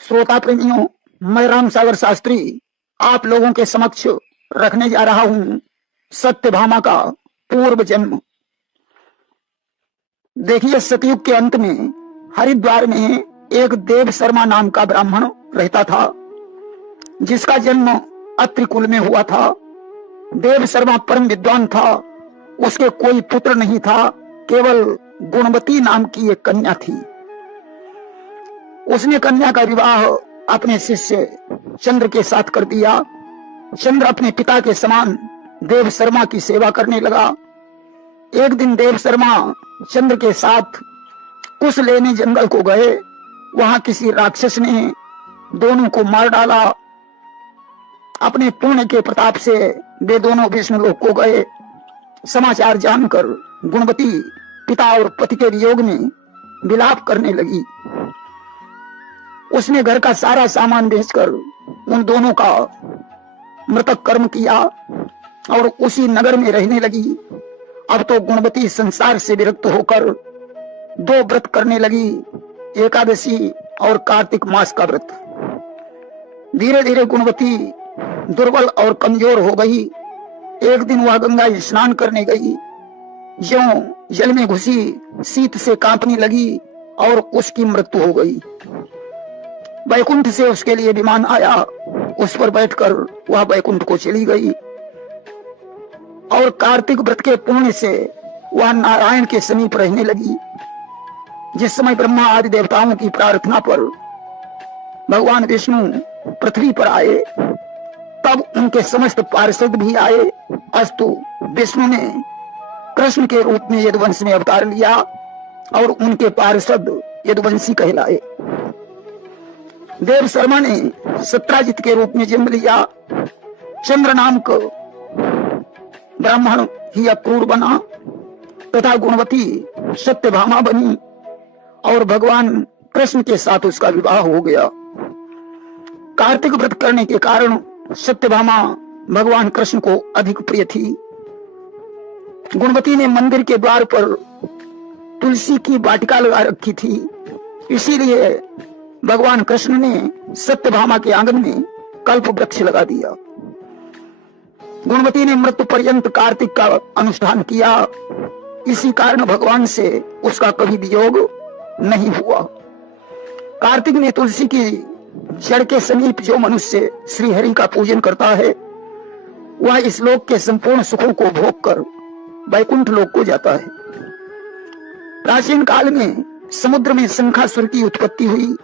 श्रोता प्रेमियों, मैं राम सागर शास्त्री आप लोगों के समक्ष रखने जा रहा हूं सत्यभामा का पूर्व जन्म। देखिए, सतयुग के अंत में हरिद्वार में एक देव शर्मा नाम का ब्राह्मण रहता था, जिसका जन्म अत्रि कुल में हुआ था। देव शर्मा परम विद्वान था। उसके कोई पुत्र नहीं था, केवल गुणवती नाम की एक कन्या थी। उसने कन्या का विवाह अपने शिष्य चंद्र के साथ कर दिया। चंद्र अपने पिता के समान देव शर्मा की सेवा करने लगा। एक दिन देव शर्मा चंद्र के साथ कुश लेने जंगल को गए। वहां किसी राक्षस ने दोनों को मार डाला। अपने पुण्य के प्रताप से वे दोनों विष्णु लोक को गए। समाचार जानकर गुणवती पिता और पति के वियोग में विलाप करने लगी। उसने घर का सारा सामान बेचकर उन दोनों का मृतक कर्म किया और उसी नगर में रहने लगी। अब तो गुणवती संसार से विरक्त होकर दो व्रत करने लगी, एकादशी और कार्तिक मास का व्रत। धीरे धीरे गुणवती दुर्बल और कमजोर हो गई। एक दिन वह गंगा स्नान करने गई। ज्यों जल में घुसी, शीत से कांपने लगी और उसकी मृत्यु हो गई। वैकुंठ से उसके लिए विमान आया। उस पर बैठकर वह वैकुंठ को चली गई और कार्तिक व्रत के पुण्य से वह नारायण के समीप रहने लगी। जिस समय ब्रह्मा आदि देवताओं की प्रार्थना पर भगवान विष्णु पृथ्वी पर आए, तब उनके समस्त पार्षद भी आए। अस्तु विष्णु ने कृष्ण के रूप में यदुवंश में अवतार लिया और उनके पार्षद यदुवंशी कहलाए। देव शर्मा ने सत्राजित के रूप में जन्म लिया। चंद्र नाम को ब्राह्मण ही अक्रूर बना तथा गुणवती सत्यभामा बनी और भगवान कृष्ण के साथ उसका विवाह हो गया। कार्तिक व्रत करने के कारण सत्यभामा भगवान कृष्ण को अधिक प्रिय थी। गुणवती ने मंदिर के द्वार पर तुलसी की वाटिका लगा रखी थी, इसीलिए भगवान कृष्ण ने सत्यभामा के आंगन में कल्प वृक्ष लगा दिया। गुणवती ने मृत्यु पर्यंत कार्तिक का अनुष्ठान किया। इसी कारण भगवान से उसका कभी वियोग नहीं हुआ। कार्तिक में तुलसी की जड़ के समीप जो मनुष्य श्री हरि का पूजन करता है, वह इस लोक के संपूर्ण सुखों को भोग कर वैकुंठ लोक को जाता है। प्राचीन काल में समुद्र में शंखासुर की उत्पत्ति हुई।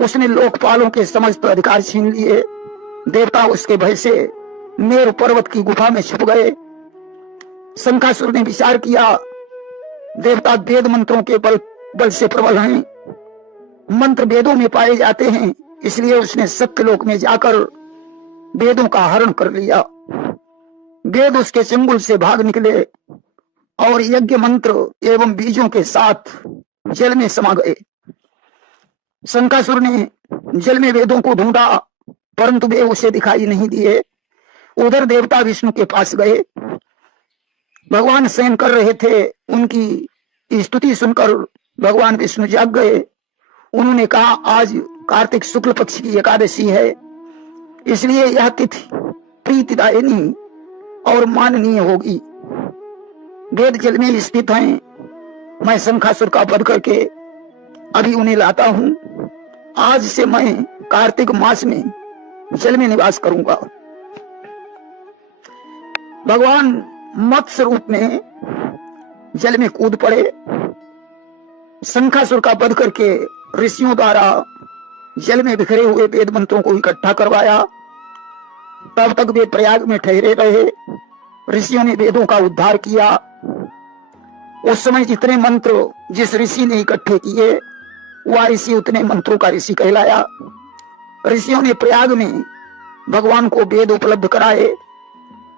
उसने लोकपालों के समस्त अधिकार छीन लिए। देवता उसके भय से मेरु पर्वत की गुफा में छुप गए। शंखासुर ने विचार किया, देवता वेद मंत्रों के बल से प्रबल हैं, मंत्र वेदों में पाए जाते हैं, इसलिए उसने सत्यलोक में जाकर वेदों का हरण कर लिया। वेद उसके चंगुल से भाग निकले और यज्ञ मंत्र एवं बीजों के साथ जल में समा गए। शंखासुर ने जल में वेदों को ढूंढा, परंतु वे उसे दिखाई नहीं दिए। उधर देवता विष्णु के पास गए। भगवान शयन कर रहे थे। उनकी स्तुति सुनकर भगवान विष्णु जाग गए। उन्होंने कहा, आज कार्तिक शुक्ल पक्ष की एकादशी है, इसलिए यह तिथि प्रीतिदायिनी और माननीय होगी। वेद जल में स्थित हैं। मैं शंखासुर का वध करके अभी उन्हें लाता हूं। आज से मैं कार्तिक मास में जल में निवास करूंगा। भगवान मत्स्य रूप में जल में कूद पड़े। शंखासुर का वध करके ऋषियों द्वारा जल में बिखरे हुए वेद मंत्रों को इकट्ठा करवाया। तब तक वे प्रयाग में ठहरे रहे। ऋषियों ने वेदों का उद्धार किया। उस समय जितने मंत्र जिस ऋषि ने इकट्ठे किए, वह ऋषि उतने मंत्रों का ऋषि कहलाया। ऋषियों ने प्रयाग में भगवान को वेद उपलब्ध कराए।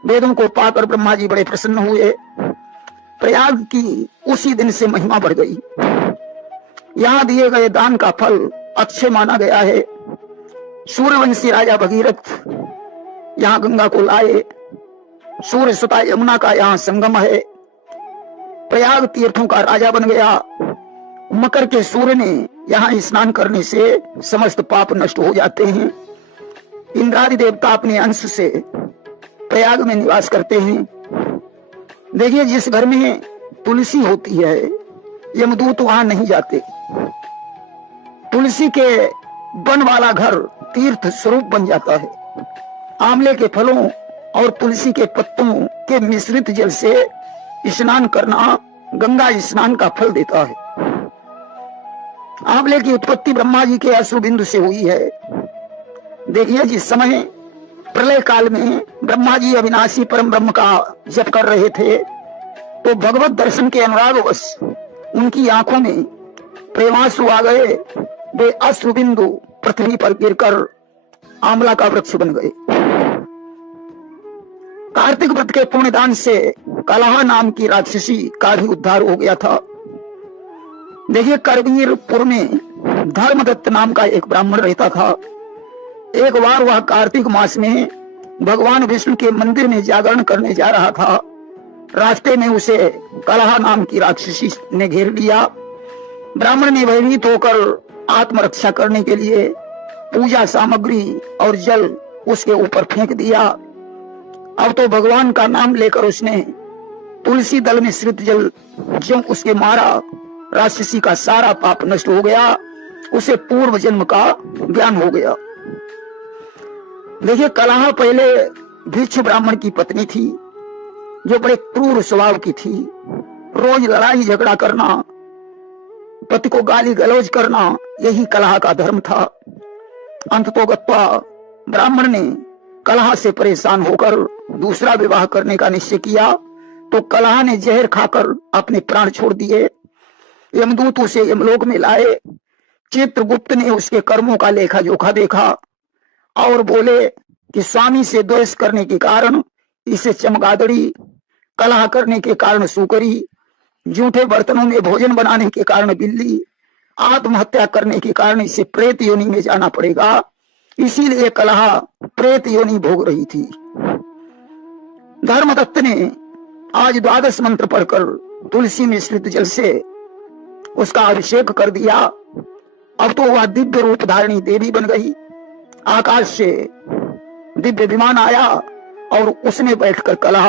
वेदों को पाकर ब्रह्मा जी बड़े प्रसन्न हुए। प्रयाग की उसी दिन से महिमा बढ़ गई। यहाँ दिए गए दान का फल अक्षय माना गया है। सूर्यवंशी राजा भगीरथ यहाँ गंगा को लाए। सूर्य सुता यमुना का यहाँ संगम है। प्रयाग तीर्थों का राजा बन गया। मकर के सूर्य ने यहाँ स्नान करने से समस्त पाप नष्ट हो जाते हैं। इंद्रादि देवता अपने अंश से प्रयाग में निवास करते हैं। देखिए, जिस घर में तुलसी होती है यमदूत वहां नहीं जाते। तुलसी के वन वाला घर तीर्थ स्वरूप बन जाता है। आंवले के फलों और तुलसी के पत्तों के मिश्रित जल से स्नान करना गंगा स्नान का फल देता है। आंवले की उत्पत्ति ब्रह्मा जी के अश्रुबिंदु से हुई है। देखिए, जिस समय प्रलय काल में ब्रह्मा जी अविनाशी परम ब्रह्म का जप कर रहे थे तो भगवत दर्शन के अनुरागवश उनकी आंखों में प्रेमांसु आ गए। वे अश्रुबिंदु पृथ्वी पर गिरकर आंवला का वृक्ष बन गए। कार्तिक व्रत के पुण्यदान से कलहा नाम की राक्षसी का भी उद्धार हो गया था। देखिए, करवीरपुर में धर्मदत्त नाम का एक ब्राह्मण रहता था। एक बार वह कार्तिक मास में भगवान विष्णु के मंदिर में जागरण करने जा रहा था। रास्ते में उसे कलहा नाम की राक्षसी ने घेर लिया। ब्राह्मण ने भयभीत होकर आत्मरक्षा करने के लिए पूजा सामग्री और जल उसके ऊपर फेंक दिया। अब तो भगवान का नाम लेकर उसने तुलसी दल मिश्रित जल जो उसके मारा, राक्षसी का सारा पाप नष्ट हो गया। उसे पूर्व जन्म का ज्ञान हो गया। देखिए, कलहा पहले भिक्षु ब्राह्मण की पत्नी थी जो बड़े क्रूर स्वभाव की थी। रोज लड़ाई झगड़ा करना, पति को गाली गलौज करना, यही कलहा का धर्म था। अंततोगत्वा ब्राह्मण ने कलहा से परेशान होकर दूसरा विवाह करने का निश्चय किया तो कलहा ने जहर खाकर अपने प्राण छोड़ दिए। यमदूत उसे यमलोक में लाए। चित्रगुप्त ने उसके कर्मों का लेखा जोखा देखा और बोले कि स्वामी से द्वेष करने के कारण इसे चमगादड़ी, कलह करने के कारण सुकरी, जूठे बर्तनों में भोजन बनाने के कारण बिल्ली, आत्महत्या करने के कारण इसे प्रेत योनि में जाना पड़ेगा। इसीलिए कलह प्रेत योनि भोग रही थी। धर्मदत्त ने आज 12 मंत्र पढ़कर तुलसी मिश्रित जल से उसका अभिषेक कर दिया। अब तो वह दिव्य रूप धारणी देवी बन गई। आकाश से दिव्य विमान आया और उसमें बैठकर कलह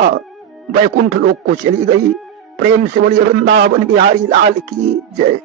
वैकुंठ लोक को चली गई। प्रेम से बोलिए वृंदावन बिहारी लाल की जय।